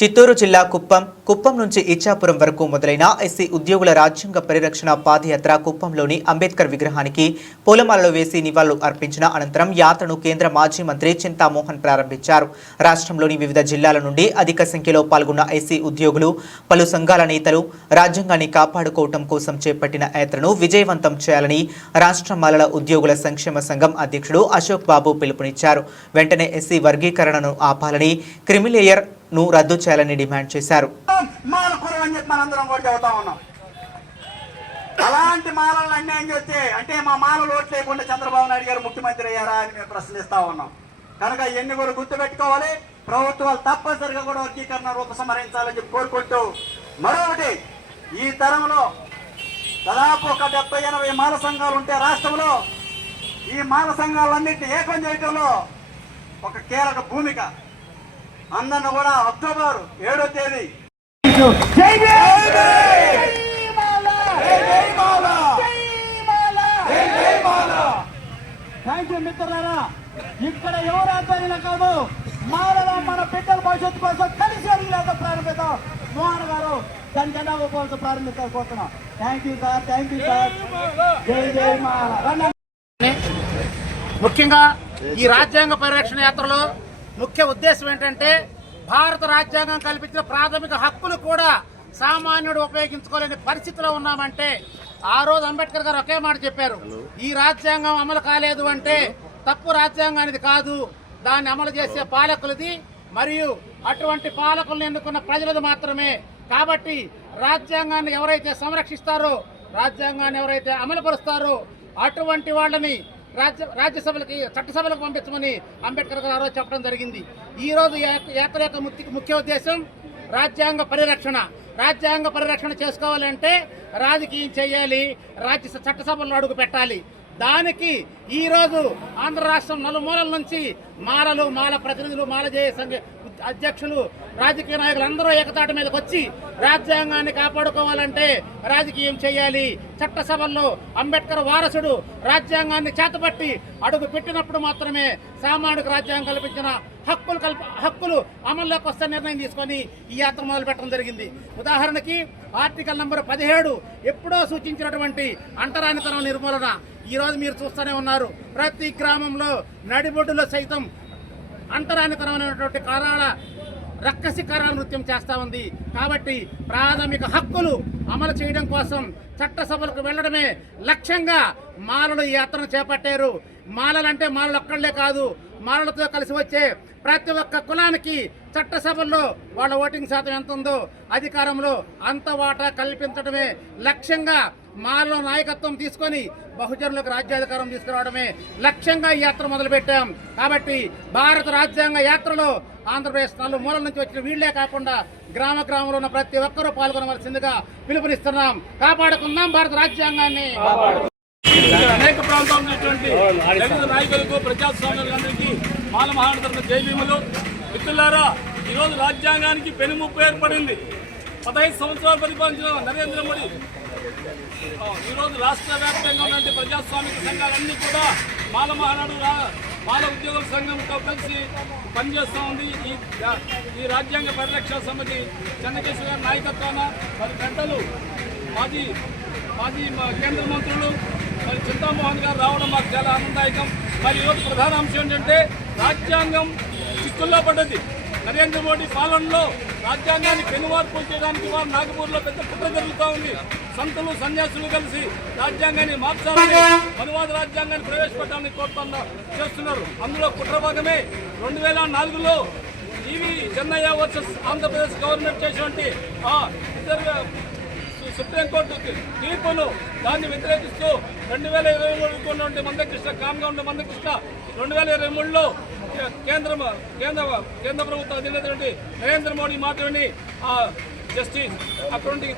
చిత్తూరు జిల్లా కుప్పం కుప్పం నుంచి ఇచ్చాపురం వరకు మొదలైన ఎస్సీ ఉద్యోగుల రాజ్యాంగ పరిరక్షణ పాదయాత్ర కుప్పంలోని అంబేద్కర్ విగ్రహానికి పూలమాలలు వేసి నివాళులు అర్పించిన అనంతరం యాత్రను కేంద్ర మాజీ మంత్రి చింతామోహన్ ప్రారంభించారు. రాష్ట్రంలోని వివిధ జిల్లాల నుండి అధిక సంఖ్యలో పాల్గొన్న ఎస్సీ ఉద్యోగులు పలు సంఘాల నేతలు రాజ్యాంగాన్ని కాపాడుకోవటం కోసం చేపట్టిన యాత్రను విజయవంతం చేయాలని రాష్ట్ర మాలల ఉద్యోగుల సంక్షేమ సంఘం అధ్యక్షుడు అశోక్ బాబు పిలుపునిచ్చారు. వెంటనే ఎస్సీ వర్గీకరణను ఆపాలని క్రిమిలేయర్ ను రద్దు చేయాలని డిమాండ్ చేశారు. మాల కూడా ఉన్నాం. అలాంటి మాలలను అన్యాయం చేస్తే అంటే మా మాలలు ఓట్లు లేకుండా చంద్రబాబు నాయుడు గారు ముఖ్యమంత్రి అయ్యారా అని మేము ప్రశ్నిస్తా ఉన్నాం. కనుక ఎన్ని కూడా గుర్తుపెట్టుకోవాలి. ప్రభుత్వాలు తప్పనిసరిగా కూడా వర్గీకరణ రూపసమరించాలని చెప్పి కోరుకుంటూ మరొకటి ఈ తరంలో దాదాపు ఒక డెబ్బై ఎనభై మాల సంఘాలు ఉంటే రాష్ట్రంలో ఈ మాల సంఘాలన్నింటినీ ఏకం చేయడంలో ఒక కీలక భూమిక. అందరిని కూడా అక్టోబర్ ఏడో తేదీ. థ్యాంక్ యూ మిత్రులారా ఇక్కడ ఎవరు ఆధ్వర్యంలో కాదు మాలలో మన బిడ్డల భవిష్యత్తు కోసం కలిసి అడిగిలేక ప్రారంభిద్దాం. మోహన్ గారు దాని జెండా ఉపవాసం ప్రారంభించాలనుకుంటున్నాం thank you sir thank you sir జై జై మాల. ముఖ్యంగా ఈ రాజ్యాంగ పరిరక్షణ యాత్రలో ముఖ్య ఉద్దేశం ఏంటంటే భారత రాజ్యాంగం కల్పించిన ప్రాథమిక హక్కులు కూడా సామాన్యుడు ఉపయోగించుకోలేని పరిస్థితిలో ఉన్నామంటే ఆ రోజు అంబేద్కర్ గారు ఒకే మాట చెప్పారు. ఈ రాజ్యాంగం అమలు కాలేదు అంటే తప్పు రాజ్యాంగానిది కాదు. దాన్ని అమలు చేసే పాలకులది మరియు అటువంటి పాలకులను ఎన్నుకున్న ప్రజలది మాత్రమే. కాబట్టి రాజ్యాంగాన్ని ఎవరైతే సంరక్షిస్తారో రాజ్యాంగాన్ని ఎవరైతే అమలుపరుస్తారో అటువంటి వాళ్ళని రాజ్య రాజ్యసభలకి చట్టసభలకు పంపించమని అంబేద్కర్ గారు చెప్పడం జరిగింది. ఈరోజు రోజు యాత్ర యొక్క ముఖ్య- ముఖ్య ఉద్దేశం రాజ్యాంగ పరిరక్షణ. రాజ్యాంగ పరిరక్షణ చేసుకోవాలంటే రాజకీయం చేయాలి రాజ్య చట్టసభల్లో అడుగు పెట్టాలి. దానికి ఈరోజు ఆంధ్ర రాష్ట్రం నలుమూలల నుంచి మాలలు మాల ప్రతినిధులు మాల జేయ సంఘ అధ్యక్షులు రాజకీయ నాయకులు అందరూ ఏకతాటి మీదకి వచ్చి రాజ్యాంగాన్ని కాపాడుకోవాలంటే రాజకీయం చేయాలి. చట్టసభల్లో అంబేద్కర్ వారసుడు రాజ్యాంగాన్ని చేతపట్టి అడుగు పెట్టినప్పుడు మాత్రమే సామాన్యుడికి రాజ్యాంగం కల్పించిన హక్కులు కల్ప హక్కులు అమల్లోకి వస్తే నిర్ణయం తీసుకొని ఈ యాత్ర మొదలు పెట్టడం జరిగింది. ఉదాహరణకి ఆర్టికల్ నంబర్ పదిహేడు ఎప్పుడో సూచించినటువంటి అంటరానితనం నిర్మూలన. ఈ రోజు మీరు చూస్తూనే ఉన్నారు. ప్రతి గ్రామంలో నడిబొడ్డులో సైతం అంతరానికరమైనటువంటి కారాల రక్కసి కారాల నృత్యం చేస్తా ఉంది. కాబట్టి ప్రాథమిక హక్కులు అమలు చేయడం కోసం చట్టసభలకు వెళ్ళడమే లక్ష్యంగా మాలలు ఈ యాత్రను చేపట్టారు. మాలలంటే మాలలు ఒక్కళ్ళే కాదు మాలలతో కలిసి వచ్చే ప్రతి ఒక్క కులానికి చట్టసభల్లో వాళ్ళ ఓటింగ్ శాతం ఎంత ఉందో అధికారంలో అంత వాటా కల్పించడమే లక్ష్యంగా మాలో నాయకత్వం తీసుకొని బహుజనులకు రాజ్యాధికారం తీసుకురావడమే లక్ష్యంగా ఈ యాత్ర మొదలుపెట్టాం. కాబట్టి భారత రాజ్యాంగ యాత్రలో ఆంధ్రప్రదేశ్ నలుగు మూలల నుంచి వచ్చిన వీళ్ళే కాకుండా గ్రామ గ్రామంలో ఉన్న ప్రతి ఒక్కరూ పాల్గొనవలసిందిగా పిలుపునిస్తున్నాం. కాపాడుకుందాం భారత రాజ్యాంగాన్ని. అనేక ప్రాంతాల ఉన్నటువంటి దళిత నాయకులకు ప్రజాస్వామ్యులందరికీ మాల మహానగర జైభీములు మిత్రులారా ఈరోజు రాజ్యాంగానికి పెనుముప్పు ఏర్పడింది. పదహైదు సంవత్సరాలు పరిపాలించిన నరేంద్ర మోడీ. ఈరోజు రాష్ట్ర వ్యాప్తంగా ఉన్నటువంటి ప్రజాస్వామిక సంఘాలన్నీ కూడా మాల మహానాడు రా- మాల ఉద్యోగుల సంఘంతో కలిసి పనిచేస్తూ ఉంది. ఈ ఈ రాజ్యాంగ పరిరక్షణ సమితి చంద్రకేశ్వర గారి నాయకత్వాన మరి పెద్దలు మాజీ మాజీ మా కేంద్ర మంత్రులు చింతామోహన్ గారు రావడం మాకు చాలా ఆనందదాయకం. మరి ఈరోజు ప్రధాన అంశం ఏంటంటే రాజ్యాంగం చిక్కుల్లో పడ్డది. నరేంద్ర మోడీ పాలనలో రాజ్యాంగాన్ని పెనుమార్పులు చేయడానికి వారు నాగపూర్లో పెద్ద కుట్ర జరుగుతూ ఉంది. సంతులు సన్యాసులు కలిసి రాజ్యాంగాన్ని మార్చాలని అనువాద రాజ్యాంగాన్ని ప్రవేశపెట్టాలని కోరుతున్న చేస్తున్నారు. అందులో కుట్ర భాగమే రెండు వేల నాలుగులో E V Chennaiah versus Andhra Pradesh government చేసినటువంటి ఆ ఇద్దరు సు- సుప్రీంకోర్టు తీర్పును దాన్ని వ్యతిరేకిస్తూ రెండు వేల ఇరవై మూడులో ఉండే మందకృష్ణ కామ్గా ఉండే మందకృష్ణ రెండు వేల ఇరవై మూడులో కేంద్ర కేంద్ర కేంద్ర ప్రభుత్వ అధినేత నరేంద్ర మోడీ మాట్లాడి జస్టిస్ అటువంటి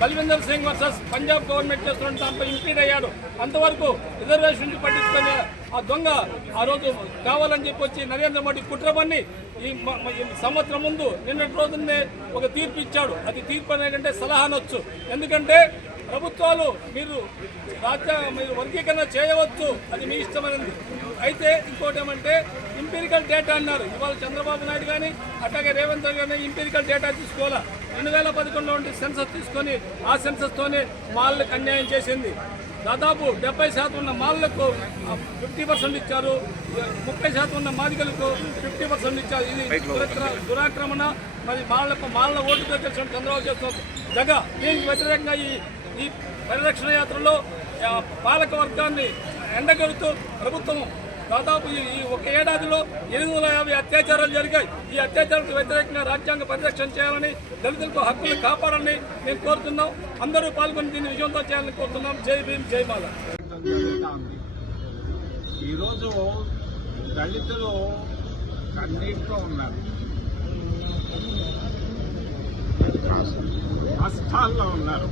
బల్వీందర్ సింగ్ వర్సెస్ పంజాబ్ గవర్నమెంట్ చేస్తున్న దాంట్లో ఇంప్లీట్ అయ్యాడు. అంతవరకు రిజర్వేషన్ నుంచి పట్టించుకునే ఆ దొంగ ఆ రోజు కావాలని చెప్పి వచ్చి నరేంద్ర మోడీ కుట్రమని ఈ మ- ఈ సంవత్సరం ముందు నిన్నటి రోజునే ఒక తీర్పు ఇచ్చాడు. అది తీర్పు అనేటంటే సలహా అనొచ్చు ఎందుకంటే ప్రభుత్వాలు మీరు రాజ్య మీరు వర్గీకరణ చేయవచ్చు అది మీ ఇష్టమైనది. అయితే ఇంకోటి ఏమంటే ఇంపీరికల్ డేటా అన్నారు. ఇవాళ చంద్రబాబు నాయుడు కానీ అట్లాగే రేవంత్ రెడ్డి కానీ ఇంపీరికల్ డేటా తీసుకోవాలా? రెండు వేల పదకొండులో ఉండే సెన్సస్ తీసుకొని ఆ సెన్సస్తోనే మాళ్ళకి అన్యాయం చేసింది. దాదాపు డెబ్బై శాతం ఉన్న మాళ్ళకు ఫిఫ్టీ పర్సెంట్ ఇచ్చారు. ముప్పై శాతం ఉన్న మాదిగలకు ఫిఫ్టీ పర్సెంట్ ఇచ్చారు. ఇది దురాక్ర- దురాక్రమణ. మరి మాళ్ళకు మాళ్ళ ఓటుతో చేసిన చంద్రబాబు చేస్తున్నారు జగ. దీనికి వ్యతిరేకంగా ఈ ఈ పరిరక్షణ యాత్రలో పాలక వర్గాన్ని ఎండగడుతూ ప్రభుత్వం దాదాపు ఈ ఒక ఏడాదిలో ఎనిమిది వందల యాభై అత్యాచారాలు జరిగాయి. ఈ అత్యాచారాలకు వ్యతిరేకంగా రాజ్యాంగ పరిరక్షణ చేయాలని దళితులకు హక్కులు కాపాడాలని మేము కోరుతున్నాం. అందరూ పాల్గొని దీన్ని విజయంతో చేయాలని కోరుతున్నాం. జై భీమ్ జై మాల. ఈరోజు దళితులు కన్నీటితో ఉన్నారు. కష్టాల్లో ఉన్నారు.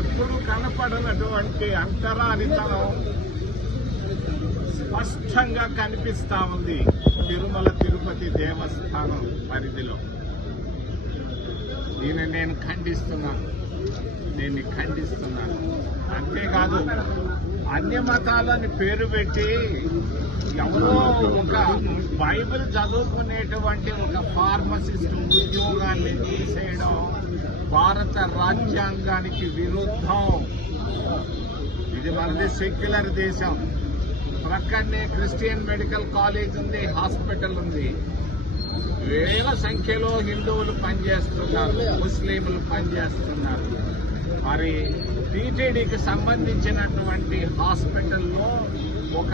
ఎప్పుడు కనపడనటువంటి అంతరానితనం స్పష్టంగా కనిపిస్తా ఉంది తిరుమల తిరుపతి దేవస్థానం పరిధిలో. దీన్ని నేను ఖండిస్తున్నాను దీన్ని ఖండిస్తున్నాను అంతేకాదు అన్య మతాలని పేరు పెట్టి ఎవరో ఒక బైబిల్ చదువుకునేటువంటి ఒక ఫార్మసిస్ట్ ఉద్యోగాన్ని తీసేయడం భారత రాజ్యాంగానికి విరుద్ధం. ఇది మనది సెక్యులర్ దేశం. ప్రక్కనే క్రిస్టియన్ మెడికల్ కాలేజ్ ఉంది హాస్పిటల్ ఉంది. వేల సంఖ్యలో హిందువులు పనిచేస్తున్నారు ముస్లింలు పనిచేస్తున్నారు. మరి టీటీడీకి సంబంధించినటువంటి హాస్పిటల్లో ఒక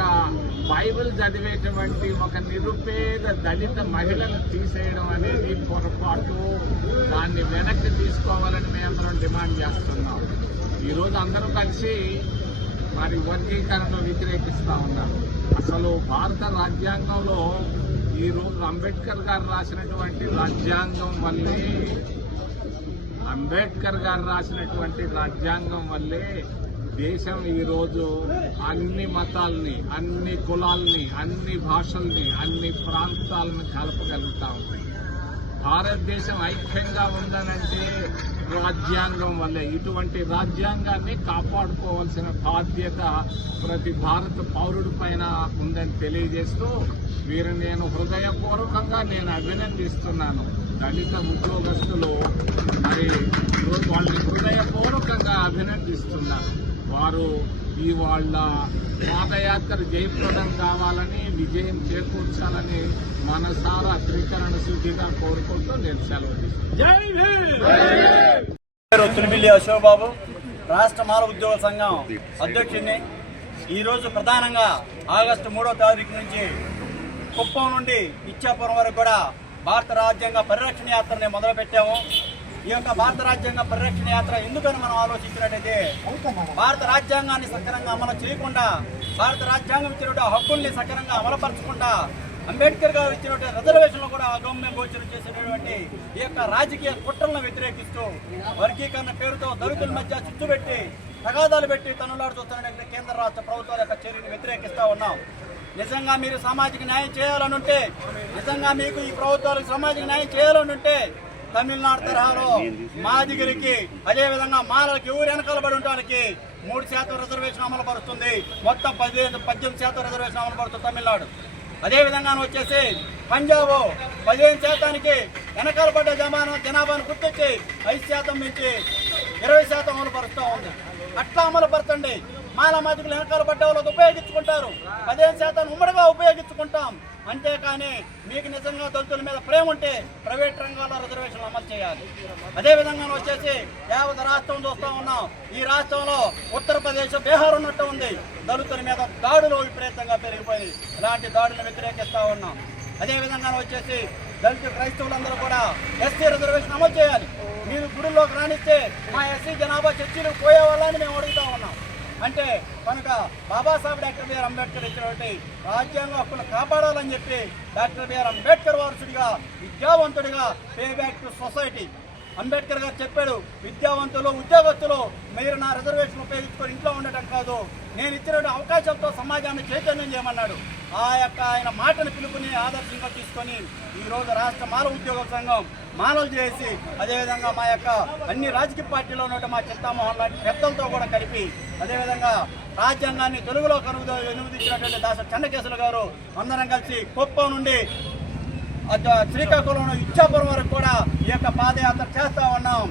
బైబిల్ చదివేటువంటి ఒక నిరుపేద దళిత మహిళను తీసేయడం అనేది పొరపాటు. దాన్ని వెనక్కి తీసుకోవాలని మేము డిమాండ్ చేస్తున్నాం. ఈరోజు అందరూ కలిసి మరి వర్గీకరణను వ్యతిరేకిస్తూ ఉన్నారు. అసలు భారత రాజ్యాంగంలో ఈ రోజు అంబేద్కర్ గారు రాసినటువంటి రాజ్యాంగం వల్లే అంబేద్కర్ గారు రాసినటువంటి రాజ్యాంగం వల్లే దేశం ఈరోజు అన్ని మతాల్ని అన్ని కులాల్ని అన్ని భాషల్ని అన్ని ప్రాంతాలను కలపగలుగుతా ఉంది. భారతదేశం ఐక్యంగా ఉందనంటే రాజ్యాంగం వల్లే ఇటువంటి రాజ్యాంగాన్ని కాపాడుకోవాల్సిన బాధ్యత ప్రతి భారత పౌరుడి పైన ఉందని తెలియజేస్తూ వీరు నేను హృదయపూర్వకంగా నేను అభినందిస్తున్నాను. దళిత ఉద్యోగస్తులు మరి వాళ్ళని హృదయపూర్వకంగా అభినందిస్తున్నాను వారు ఈ వాళ్ళ పాదయాత్ర జయప్రదం కావాలని విజయం చేకూర్చాలని మనసారా త్రికరణ శుద్ధిగా కోరుకుంటూ నేను సెలవు తీసుకుంటాను జై భీమ్ పేరు తులిమిల్లి అశోక్ బాబు. రాష్ట్ర మాల ఉద్యోగ సంఘం అధ్యక్షుడిని ఈరోజు ప్రధానంగా ఆగస్టు మూడో తారీఖు నుంచి కుప్పం నుండి ఇచ్చాపురం వరకు కూడా భారత రాజ్యాంగ పరిరక్షణ యాత్రని మొదలుపెట్టాము. ఈ యొక్క భారత రాజ్యాంగ పరిరక్షణ యాత్ర ఎందుకని మనం ఆలోచించినట్టయితే భారత రాజ్యాంగాన్ని సక్రమంగా అమలు చేయకుండా భారత రాజ్యాంగం ఇచ్చినటువంటి హక్కుల్ని సక్రమంగా అమలుపరచకుండా అంబేద్కర్ గారు ఇచ్చినటువంటి రిజర్వేషన్లు కూడా అగమ్య గోచరం చేసినటువంటి ఈ యొక్క రాజకీయ కుట్రలను వ్యతిరేకిస్తూ వర్గీకరణ పేరుతో దళితుల మధ్య చిచ్చు పెట్టి తగాదాలు పెట్టి తనులాడుతున్నటువంటి కేంద్ర రాష్ట్ర ప్రభుత్వాల యొక్క చర్యను వ్యతిరేకిస్తూ ఉన్నాం. నిజంగా మీరు సామాజిక న్యాయం చేయాలనుంటే నిజంగా మీకు ఈ ప్రభుత్వాలకు సామాజిక న్యాయం చేయాలనుంటే తమిళనాడు తరహాలో మా దగ్గరికి అదేవిధంగా మాలలకి ఊరు వెనకాల పడి ఉండడానికి మూడు శాతం రిజర్వేషన్ అమలు పరుస్తుంది. మొత్తం పదిహేను పద్దెనిమిది శాతం రిజర్వేషన్ అమలు పడుతుంది తమిళనాడు. అదేవిధంగా వచ్చేసి పంజాబ్ పదిహేను శాతానికి వెనకాల పడ్డ జమానా జనాభాను గుర్తొచ్చి ఐదు శాతం నుంచి ఇరవై శాతం అమలు పరుస్తూ ఉంది. అట్లా అమలు పరచండి. మాల మాదికలు వెనకాల పడ్డ వాళ్ళకి ఉపయోగించుకుంటారు. పదిహేను శాతం ఉమ్మడిగా ఉపయోగించుకుంటాం. అంతేకాని మీకు నిజంగా దళితుల మీద ప్రేమ ఉంటే ప్రైవేట్ రంగాల్లో రిజర్వేషన్లు అమలు చేయాలి. అదే విధంగా వచ్చేసి యావత్ రాష్ట్రం చూస్తూ ఉన్నాం ఈ రాష్ట్రంలో ఉత్తరప్రదేశ్ బీహార్ ఉన్నట్టు ఉంది. దళితుల మీద దాడులు విపరీతంగా పెరిగిపోయి ఇలాంటి దాడులను వ్యతిరేకిస్తా ఉన్నాం. అదే విధంగా వచ్చేసి దళిత క్రైస్తవులందరూ కూడా ఎస్సీ రిజర్వేషన్ అమలు చేయాలి. మీరు గుడిలోకి రానిస్తే మా ఎస్సీ జనాభా చర్చలు పోయే వాళ్ళని మేము అడుగుతా ఉన్నాం అంటే కనుక బాబాసాహెబ్ డాక్టర్ బిఆర్ అంబేద్కర్ ఇచ్చినటువంటి రాజ్యాంగ హక్కును కాపాడాలని చెప్పి డాక్టర్ బిఆర్ అంబేద్కర్ వారసుడిగా విద్యావంతుడిగా pay back to society. Ambedkar గారు చెప్పాడు విద్యావంతులు ఉద్యోగస్తులు మీరు నా రిజర్వేషన్ ఉపయోగించుకొని ఇంట్లో ఉండటం కాదు. నేను ఇచ్చిన అవకాశంతో సమాజాన్ని చైతన్యం చేయమన్నాడు. ఆ యొక్క ఆయన మాటను పిలుపుని ఆదర్శంగా తీసుకొని ఈరోజు రాష్ట్ర మానవ ఉద్యోగ సంఘం మానవులు చేసి అదేవిధంగా మా యొక్క అన్ని రాజకీయ పార్టీలో ఉన్న మా చింతామోహన్ లాంటి పెద్దలతో కూడా కలిపి అదేవిధంగా రాజ్యాంగాన్ని తెలుగులో కనుగొ ఎనుమదించినటువంటి దాస చెన్నకేశులు గారు అందరం కలిసి కుప్పం నుండి శ్రీకాకుళం ఇచ్చాపురం వరకు కూడా ఈ యొక్క పాదయాత్ర చేస్తా ఉన్నాం.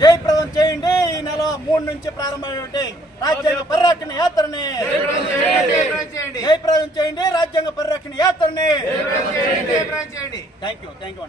జయప్రదం చేయండి. ఈ నెల మూడు నుంచి ప్రారంభమైనటువంటి రాజ్యాంగ పరిరక్షణ యాత్రని. జయప్రదం చేయండి. రాజ్యాంగ పరిరక్షణ యాత్రని. Thank you thank you